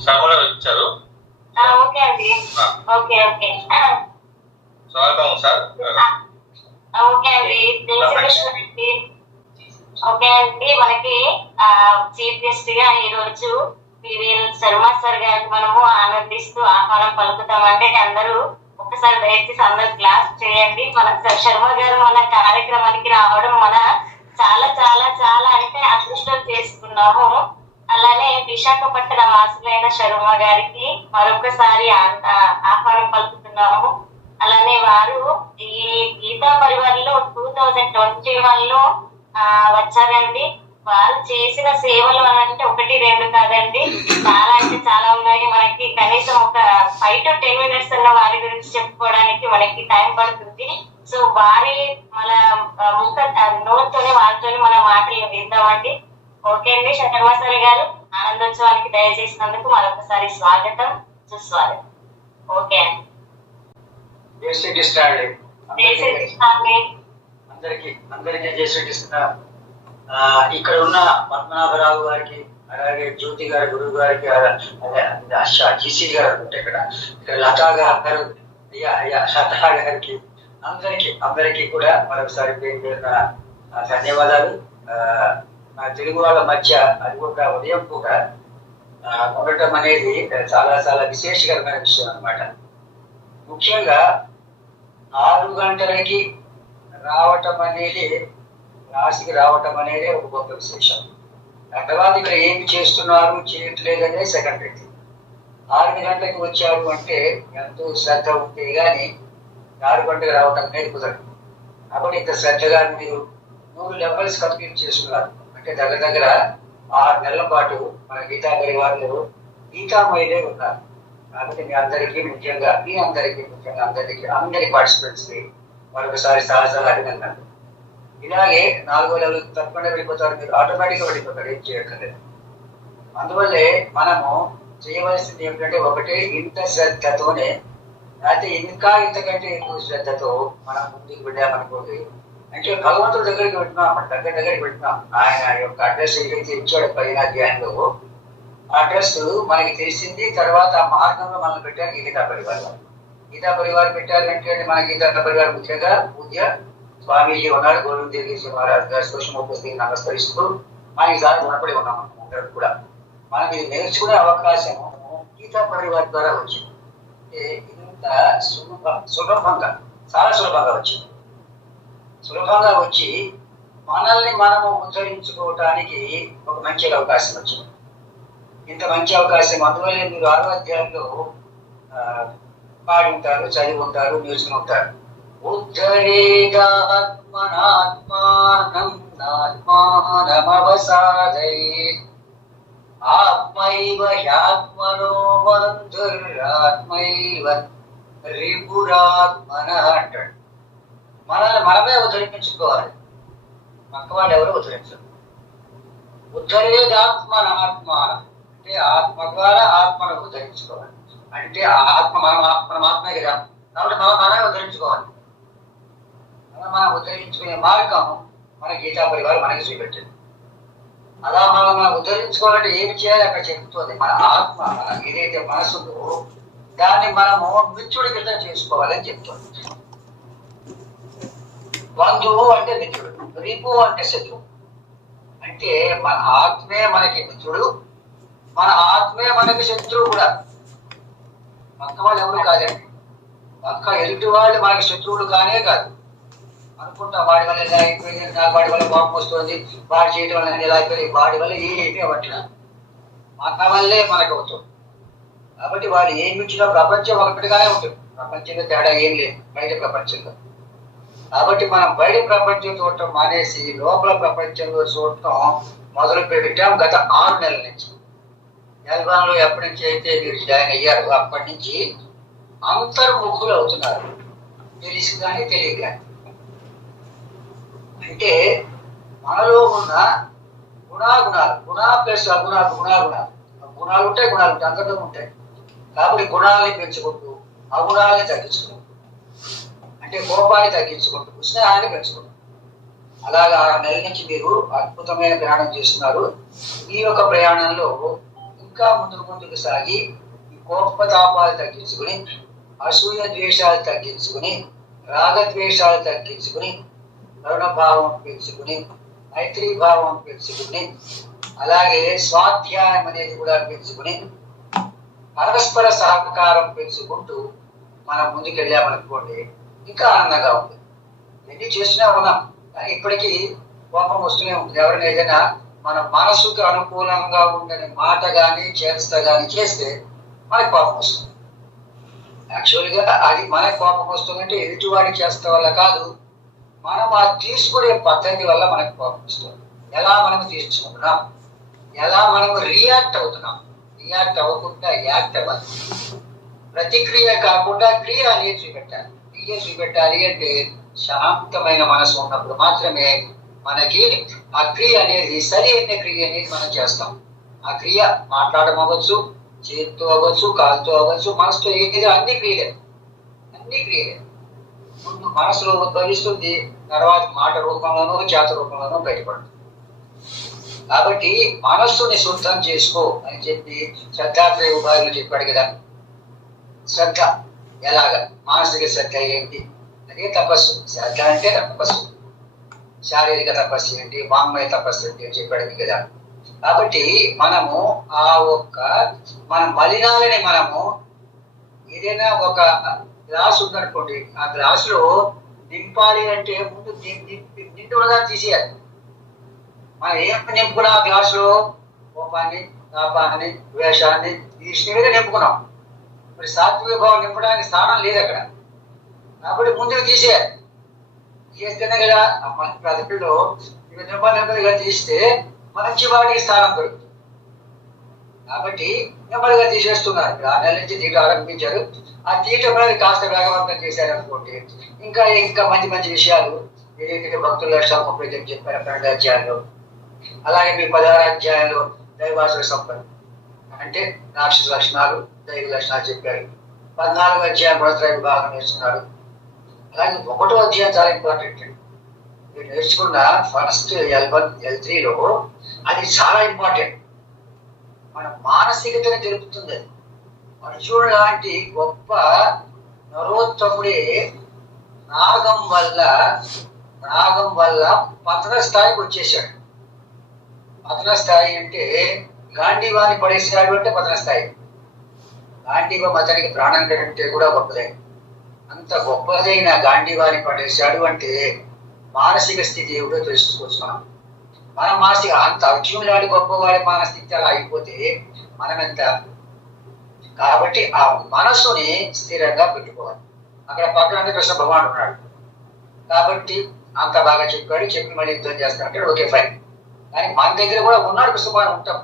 శర్మగారు ఇచ్చారు. ఓకే అండి. Okay okay. స్వాగతం సార్. ఆ, ఓకే అండి. ఓకే అండి. మనకి చీఫ్ గెస్ట్గా ఈ రోజు పివిఎల్ శర్మ సార్ గారికి మనము ఆనందిస్తూ ఆహ్వానం పలుకుతామంటే అందరూ ఒకసారి దయచేసి అందరూ క్లాస్ చేయండి. మన శర్మ గారు మన కార్యక్రమానికి రావడం మన చాలా చాలా చాలా అంటే అదృష్టం చేసుకున్నాము. అలానే విశాఖపట్నం వాసులైన శర్మ గారికి మరొకసారి ఆహ్వానం పలుకుతున్నాము. అలానే వారు ఈ గీతా పరివార్లో టూ థౌజండ్ ట్వంటీ వన్లో ఆ, వచ్చారండి. వారు చేసిన సేవలు అని అంటే ఒకటి రెండు కాదండి. చాలా అంటే చాలా ఉన్నాయి మనకి కనీసం ఒక ఫైవ్ టు టెన్ మినిట్స్ అన్న వారి గురించి చెప్పుకోవడానికి మనకి టైం పడుతుంది. సో వారి మన ముఖ నోట్తోనే వారితోనే మన మాటలు విందామండి. ఓకే అండి శర్మసారి గారు. ఆనందోత్సవానికి దయచేసినందుకు మరొకసారి స్వాగతం సుస్వాగతం. ఓకే అండి. జై అందరికీ అందరికీ జై శ్రీకృష్ణ. ఇక్కడ ఉన్న పద్మనాభరావు గారికి అలాగే జ్యోతి గారి గురువు గారికి జీసీ గారు అనుకుంటే ఇక్కడ. ఇక్కడ లతా గారు లతా గారికి అందరికీ అందరికీ కూడా మరొకసారి పేరు ధన్యవాదాలు. నా తెలుగు వాళ్ళ మధ్య అది కూడా ఉదయం పూట ఉండటం అనేది చాలా చాలా విశేషకరమైన విషయం అన్నమాట. ముఖ్యంగా ఆరు గంటలకి రావటం అనేది రాశికి రావటం అనేది ఒక గొప్ప విశేషం. తర్వాత ఇక్కడ ఏమి చేస్తున్నారు చేయట్లేదు అనేది సెకండరీ ఆరు గంటలకు వచ్చారు అంటే ఎంతో శ్రద్ధ ఉంటే గాని ఆరు గంటలకు రావటం అనేది కుదరదు. కాబట్టి ఇంత శ్రద్ధగా మీరు నూరు లెవెల్స్ కంప్లీట్ చేస్తున్నారు అంటే దగ్గర దగ్గర ఆరు నెలల పాటు మన గీతా పరివారంలో గీతామయులే ఉన్నారు. కాబట్టి మీ అందరికీ ముఖ్యంగా మీ అందరికీ ముఖ్యంగా అందరికీ అందరి పార్టిసిపెంట్స్కి మరొకసారి సహజంగా అభినందనలు. ఇలాగే నాలుగో లెవెల్ తప్పకుండా వెళ్ళిపోతారు మీరు ఆటోమేటిక్గా వెళ్ళిపోతారు ఏం చేయట్లేదు అందువల్లే మనము చేయవలసింది ఏమిటంటే ఒకటి ఇంత శ్రద్ధతోనే అయితే ఇంకా ఇంతకంటే ఎక్కువ శ్రద్ధతో మనం ముందుకు వెళ్ళామనుకోండి యాక్చువల్ భగవంతుడి దగ్గరికి వెళ్తున్నాం మన దగ్గర దగ్గరికి వెళ్తున్నాం. ఆయన యొక్క అడ్రస్ ఏదైతే ఇచ్చాడు? పైన అధ్యాయంలో ఆ అడ్రస్ మనకి తెలిసింది తర్వాత ఆ మార్గంలో మనం పెట్టారు గీతా పరివారం. గీతా పరివారం పెట్టాలంటే మన గీతా పరివారం ముఖ్యంగా పూజ స్వామీజీ ఉన్నారు. గోవింద దేవీజీ మహారాజ్ గారు సూక్ష్మోపస్థితికి నమస్కరిస్తూ మనకి దారి రుణపడి ఉన్నాం అందరం కూడా. మనం ఇది నేర్చుకునే అవకాశం గీతా పరివారం ద్వారా వచ్చింది. ఇంత సులభ సులభంగా చాలా సులభంగా వచ్చింది. సులభంగా వచ్చి మనల్ని మనము ఉద్ధరించుకోవటానికి ఒక మంచి అవకాశం వచ్చింది. ఇంత మంచి అవకాశం అందువల్ల మీరు ఆరో అధ్యాయంలో పాడి ఉంటారు చదివి ఉంటారు నేర్చుకుని ఉంటారు ఉద్ధరేదాత్మనాత్మానం ఆత్మైవ హ్యాత్మనో బంధురాత్మైవ రిపురాత్మన అంటాడు. మనల్ని మనమే ఉద్ధరించుకోవాలి. పక్క వాళ్ళు ఎవరు ఉద్ధరించరు. ఉద్ధరేదాత్మనాత్మానం అంటే ఆత్మ ద్వారా ఆత్మను ఉద్ధరించుకోవాలి. అంటే ఆత్మ మనం ఆత్మ మనం ఆత్మే కదా. కాబట్టి మనం మనమే ఉద్ధరించుకోవాలి. మనం మనం ఉద్ధరించుకునే మార్గం మన గీతా పరివారం మనకి చూపెట్టింది. అలా మనం మనం ఉద్ధరించుకోవాలంటే ఏమి చేయాలి అక్కడ చెప్తుంది? మన ఆత్మ ఏదైతే మనసుందో దాన్ని మనము మిత్రుడి కింద చేసుకోవాలని చెప్తుంది. బంధువు అంటే మిత్రుడు రిపు అంటే శత్రువు. అంటే మన ఆత్మే మనకి మిత్రుడు మన ఆత్మే మనకి శత్రువు కూడా. పక్క వాళ్ళు ఎవరు కాదండి. పక్క ఎదుటి వాళ్ళు మనకి శత్రువులు కానే కాదు. అనుకుంటా వాడి వల్ల ఇలా అయిపోయింది నాకు వాడి వల్ల కోపం వస్తుంది వాడి చేయడం వల్ల ఇలా అయిపోయింది వాడి వల్ల ఏమి అవ్వట్లా. మన వల్లే మనకు అవుతుంది. కాబట్టి వాడు ఏమి ఇచ్చినా ప్రపంచం ఒకటిగానే ఉంటుంది. ప్రపంచంలో తేడా ఏం లేదు బయట ప్రపంచంలో. కాబట్టి మనం బయట ప్రపంచం చూడటం మానేసి లోపల ప్రపంచంలో చూడటం మొదలు పెట్టాం గత ఆరు నెలల నుంచి. ఎల్బాన్లో ఎప్పటి నుంచి అయితే మీరు జాయిన్ అయ్యారు అప్పటి నుంచి అంతర్ముఖులు అవుతున్నారు. తెలిసి కానీ తెలియక కానీ. అంటే మనలో ఉన్న గుణాగుణాలు గుణ ప్లస్ అగుణ గుణాగుణాలు. గుణాలు ఉంటాయి గుణాలు ఉంటాయి అందరిలో ఉంటాయి. కాబట్టి గుణాలని పెంచుకుంటూ అగుణాలని తగ్గించుకుంటూ అంటే కోపాన్ని తగ్గించుకుంటూ స్నేహాన్ని పెంచుకుంటూ అలాగా ఆరు నెలల నుంచి మీరు అద్భుతమైన ప్రయాణం చేస్తున్నారు. ఈ యొక్క ప్రయాణంలో ఇంకా ముందుకు ముందుకు సాగి ఈ కోపతాపాలు తగ్గించుకుని అసూయ ద్వేషాలు తగ్గించుకుని రాగద్వేషాలు తగ్గించుకుని కరుణభావం పెంచుకుని మైత్రీ భావం పెంచుకుని అలాగే స్వాధ్యాయం అనేది కూడా పెంచుకుని పరస్పర సహకారం పెంచుకుంటూ మనం ముందుకెళ్ళామనుకోండి ఇంకా ఆనందంగా ఉంది. ఎన్ని చేసినా ఉన్నాం కానీ ఇప్పటికీ కోపం వస్తూనే ఉంటుంది ఎవరైనా ఏదైనా మన మనసుకు అనుకూలంగా ఉండని మాట కానీ చేస్త కానీ చేస్తే మనకి కోపం వస్తుంది. యాక్చువల్గా అది మనకి కోపం వస్తుందంటే ఎదుటివాడి చేస్త వల్ల కాదు మనం ఆ తీసుకునే పద్ధతి వల్ల మనకి కోపం వస్తుంది. ఎలా మనం తీసుకుంటున్నాం? ఎలా మనం రియాక్ట్ అవుతున్నాం? రియాక్ట్ అవ్వకుండా యాక్ట్ అవ్వాలి. ప్రతిక్రియ కాకుండా క్రియ అనేది చూపెట్టాలి. క్రియ చూపెట్టాలి అంటే శాంతమైన మనసు ఉన్నప్పుడు మాత్రమే మనకి ఆ క్రియ అనేది సరి అయిన క్రియ అనేది మనం చేస్తాం. ఆ క్రియ మాట్లాడడం అవ్వచ్చు చేతితో అవ్వచ్చు కాలుతో అవ్వచ్చు మనసుతో ఏది అన్ని క్రియలే. అన్ని క్రియలే. ముందు మనసులో ఉద్భవిస్తుంది తర్వాత మాట రూపంలోనూ చేత రూపంలోనూ బయటపడుతుంది కాబట్టి మనస్సుని శుద్ధం చేసుకో అని చెప్పి శ్రద్ధాత్రయ ఉపాయాలు చెప్పాడు కదా. శ్రద్ధ. ఎలాగ? మానసిక శ్రద్ధ ఏంటి? అదే తపస్సు. శ్రద్ధ అంటే తపస్సు. శారీరక తపస్సు ఏంటి? వాంగ్మయ తపస్సు ఏంటి అని చెప్పాడు కదా. కాబట్టి మనము ఆ ఒక్క మన మలినాలని మనము ఏదైనా ఒక గ్లాస్ ఉందనుకోండి ఆ గ్లాసులో నింపాలి అంటే ముందు నిండుగా తీసేయాలి. మనం ఏం నింపుకున్నాం ఆ గ్లాసులో? కోపాన్ని తాపాన్ని ద్వేషాన్ని ఈశ్వరుగా నింపుకున్నాం. మరి సాత్విక భావం నింపడానికి స్థానం లేదు అక్కడ. కాబట్టి ముందు తీసేయాలి తీస్తేనే కదా మన ప్రజల్లో ఇవి నిమ్మదిగా తీస్తే మంచి వాడికి స్థానం దొరుకుతుంది. కాబట్టి నెమ్మదిగా తీసేస్తున్నారు. గ్రామాల నుంచి తీట ఆరంభించారు. ఆ తీటప్పుడు అనేది కాస్త వేగవంతం చేశారు అనుకోండి ఇంకా ఇంకా మంచి మంచి విషయాలు ఏదైతే భక్తుల లక్షణాలు ముప్పై తొమ్మిది చెప్పారు పన్నెండు అధ్యాయంలో. అలాగే మీ పదహారు అధ్యాయంలో దైవాసుల సంపద. అంటే రాక్షస లక్షణాలు దైవ లక్షణాలు చెప్పాడు. పద్నాలుగు అధ్యాయం గుణత్రయ బాగా నేర్చుకున్నాడు. అలాగే ఒకటో అధ్యాయం చాలా ఇంపార్టెంట్ అండి మీరు నేర్చుకున్న ఫస్ట్ ఎల్ వన్ ఎల్ త్రీలో అది చాలా ఇంపార్టెంట్ మన మానసికతని తెలుపుతుంది అది. అర్జునుడు లాంటి గొప్ప నరోత్తముడే రాగం వల్ల రాగం వల్ల పతన స్థాయికి వచ్చేసాడు పతన స్థాయి అంటే గాంధీవాన్ని పడేసాడు అంటే పతన స్థాయి. గాంధీవ మతానికి ప్రాణం కంటే కూడా గొప్పదే. అంత గొప్పదైన గాంధీవాన్ని పడేశాడు అంటే మానసిక స్థితి ఏమిటో తెలుసుకోవచ్చు మనం. మన మానసిక అంత అర్జునులాడి గొప్పవాడి మానసిక అలా అయిపోతే మనం ఎంత కాబట్టి ఆ మనస్సుని స్థిరంగా పెట్టుకోవాలి. అక్కడ పక్కన కృష్ణ భగవాన్ ఉన్నాడు. కాబట్టి అంత బాగా చెప్పాడు చెప్పి మళ్ళీ యుద్ధం చేస్తానంటే ఓకే ఫైన్ కానీ మన దగ్గర కూడా ఉన్నాడు కృష్ణ భగవాన్ ఉంటాం.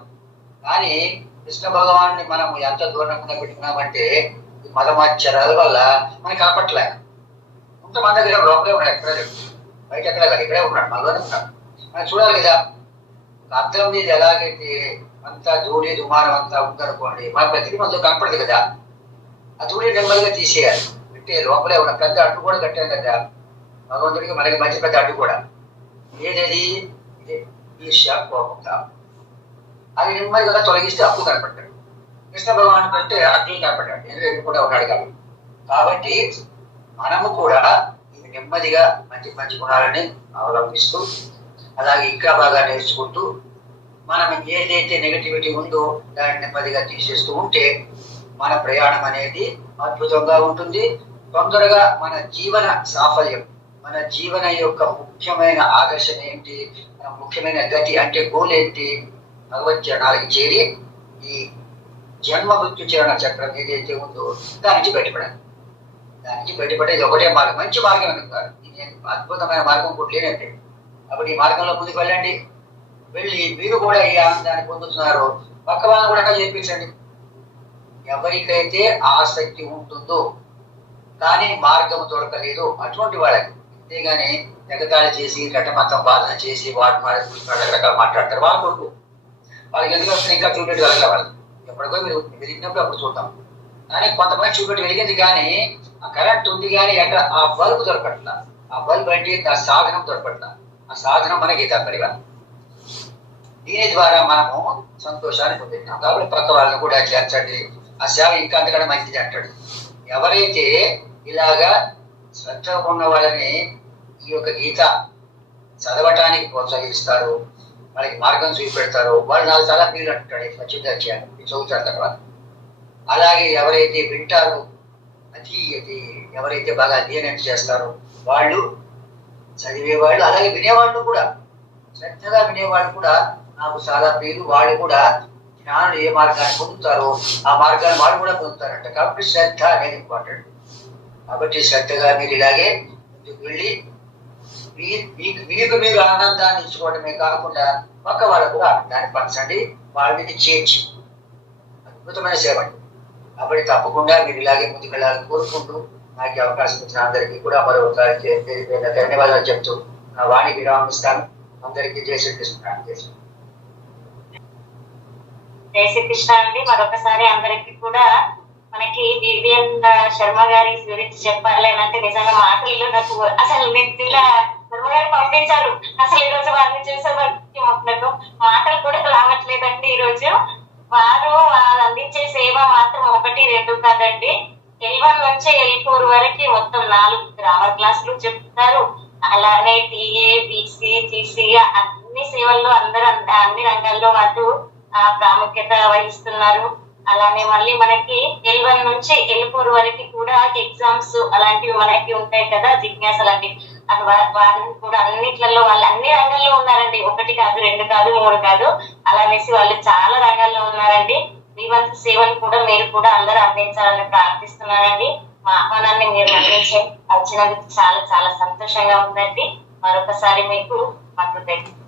కానీ కృష్ణ భగవాన్ని మనం ఎంత దూరంగా పెట్టుకున్నామంటే మతమాచారాల వల్ల మనకి కాపాడలేక ఉంటే మన దగ్గర లోపలే ఉన్నాడు ఎక్కడ బయట ఎక్కడ కాదు ఇక్కడే ఉన్నాడు మనలోనే ఉన్నాడు. మనం చూడాలి కదా. అర్థం మీద ఎలాగైతే అంతా ధూళి దుమారం అంతా ఉందనుకోండి మన ప్రతికి మనతో కనపడదు కదా. ఆ ధూళి నెమ్మదిగా తీసేయాలి. అంటే లోపలే ఉన్న పెద్ద అడ్డు కూడా కట్టాం కదా. భగవంతుడికి మనకి మంచి పెద్ద అడ్డు కూడా. ఏదేది? ఈ ఈర్ష్య కోపం. తాపం. అది నెమ్మదిగా తొలగిస్తే అప్పు కనపడ్డాడు కృష్ణ భగవాన్ కంటే అగ్ని కనపడ్డాడు ఎందుకంటే కూడా ఉన్నాడు కాబట్టి కాబట్టి మనము కూడా ఇవి నెమ్మదిగా మంచి మంచి గుణాలని అవలంబిస్తూ అలాగే ఇంకా బాగా నేర్చుకుంటూ మనం ఏదైతే నెగటివిటీ ఉందో దాన్ని నెమ్మదిగా తీసేస్తూ ఉంటే మన ప్రయాణం అనేది అద్భుతంగా ఉంటుంది. తొందరగా మన జీవన సాఫల్యం మన జీవన యొక్క ముఖ్యమైన ఆకర్షణ ఏంటి? మన ముఖ్యమైన గతి అంటే గోల్ ఏంటి? భగవత్ చరణాలకి చేరి ఈ జన్మ మృత్యు చరణ చక్రం ఏదైతే ఉందో దాని నుంచి బయటపడాలి. దాని నుంచి బయటపడేది ఒకటే మార్గం. మంచి మార్గం అనుకున్నారు ఇది అద్భుతమైన మార్గం కూడా లేదంటే. అప్పుడు ఈ మార్గంలో ముందుకు వెళ్ళండి. వెళ్ళి మీరు కూడా ఈ ఆనందాన్ని పొందుతున్నారు. పక్క వాళ్ళని కూడా చేర్పించండి. ఎవరికైతే ఆసక్తి ఉంటుందో కానీ మార్గం దొరకలేదు అటువంటి వాళ్ళకి. అంతేగాని ఎగతాళి చేసి ఘటమతం బాధన చేసి వాటి మాట రకరకాలు రకరకాల మాట్లాడతారు. వాళ్ళ కొడుకు వాళ్ళకి ఎందుకు వస్తుంది ఇంకా చూపెట్టి వెళ్ళగల వాళ్ళు. ఎప్పటికో మీరు వెలిగినప్పుడు అప్పుడు చూద్దాం. కానీ కొంతమంది చూపెట్టి వెలిగింది కానీ ఆ కరెంట్ ఉంది కానీ ఎక్కడ ఆ బల్బ్ దొరకట్ల. ఆ బల్బ్ అంటే ఆ సాధనం దొరకట్ల. ఆ సాధనం మన గీతా దీని ద్వారా మనము సంతోషాన్ని పొందుతున్నాం కాబట్టి పక్క వాళ్ళని కూడా చేర్చండి. ఆ సేవ ఇంకా అంతకంటే మంచిది అంటాడు. ఎవరైతే ఇలాగా శ్రద్ధ ఉన్న వాళ్ళని ఈ యొక్క గీత చదవటానికి ప్రోత్సహిస్తారు వాళ్ళకి మార్గం చూపెడతారో వాళ్ళు నాకు చాలా పీలు అంటాడు స్వచ్ఛదాచ్యాన్ని చదువుతారు తర్వాత. అలాగే ఎవరైతే వింటారో అతి అది ఎవరైతే బాగా అధ్యయనం చేస్తారో వాళ్ళు చదివేవాళ్ళు అలాగే వినేవాళ్ళు కూడా శ్రద్ధగా వినేవాళ్ళు కూడా నాకు చాలా ప్రియులు. వాళ్ళు కూడా జ్ఞానులు ఏ మార్గాన్ని పొందుతారో ఆ మార్గాన్ని వాళ్ళు కూడా పొందుతారంట. కాబట్టి శ్రద్ధ అనేది ఇంపార్టెంట్. కాబట్టి శ్రద్ధగా మీరు ఇలాగే ముందుకు వెళ్ళి మీకు మీరు ఆనందాన్ని ఇచ్చుకోవడమే కాకుండా పక్క వాళ్ళకు కూడా ఆనందాన్ని పంచండి. వాళ్ళని చేర్చి. అద్భుతమైన సేవ కాబట్టి తప్పకుండా మీరు ఇలాగే ముందుకెళ్ళాలని కోరుకుంటూ నాకు అవకాశం ఇచ్చిన అందరికీ కూడా మరొకసారి ధన్యవాదాలు చెప్తూ నా వాణి విరామిస్తాను. అందరికీ జయ శ్రీకృష్ణ జయ జై శ్రీకృష్ణ అండి. మరొకసారి అందరికి కూడా మనకి వివిఎన్ శర్మ గారి గురించి చెప్పాలి అని అంటే నిజంగా మాటలు నాకు అసలు నెత్తిలా గారు పంపించారు. అసలు ఈ రోజు వారిని చూసేవారికి నాకు మాటలు కూడా రావట్లేదండి ఈ రోజు. వారు వారు అందించే సేవ మాత్రం ఒకటి రెండు కాదండి. ఎల్వన్ నుంచి ఎల్ ఫోర్ వరకు మొత్తం నాలుగు గ్రామర్ క్లాసులు చెప్తారు అలానే టీఏ బీసీ జీసీ అన్ని సేవల్లో అందరూ అన్ని రంగాల్లో వారు ప్రాముఖ్యత వహిస్తున్నారు. అలానే మళ్ళీ మనకి ఎల్ వన్ నుంచి ఎల్ ఫోర్ వరకు కూడా ఎగ్జామ్స్ అలాంటివి మనకి ఉంటాయి కదా జిజ్ఞాస లాంటివి వారిని కూడా అన్నిట్లలో వాళ్ళు అన్ని రంగాల్లో ఉన్నారండి. ఒకటి కాదు రెండు కాదు మూడు కాదు. అలానేసి వాళ్ళు చాలా రంగాల్లో ఉన్నారండి. మీ వంతు సేవలు కూడా మీరు కూడా అందరూ అందించాలని ప్రార్థిస్తున్నానండి. మా ఆహ్వానాన్ని మీరు అందించే వచ్చినందుకు చాలా చాలా సంతోషంగా ఉందండి. మరొకసారి మీకు మా కృతజ్ఞత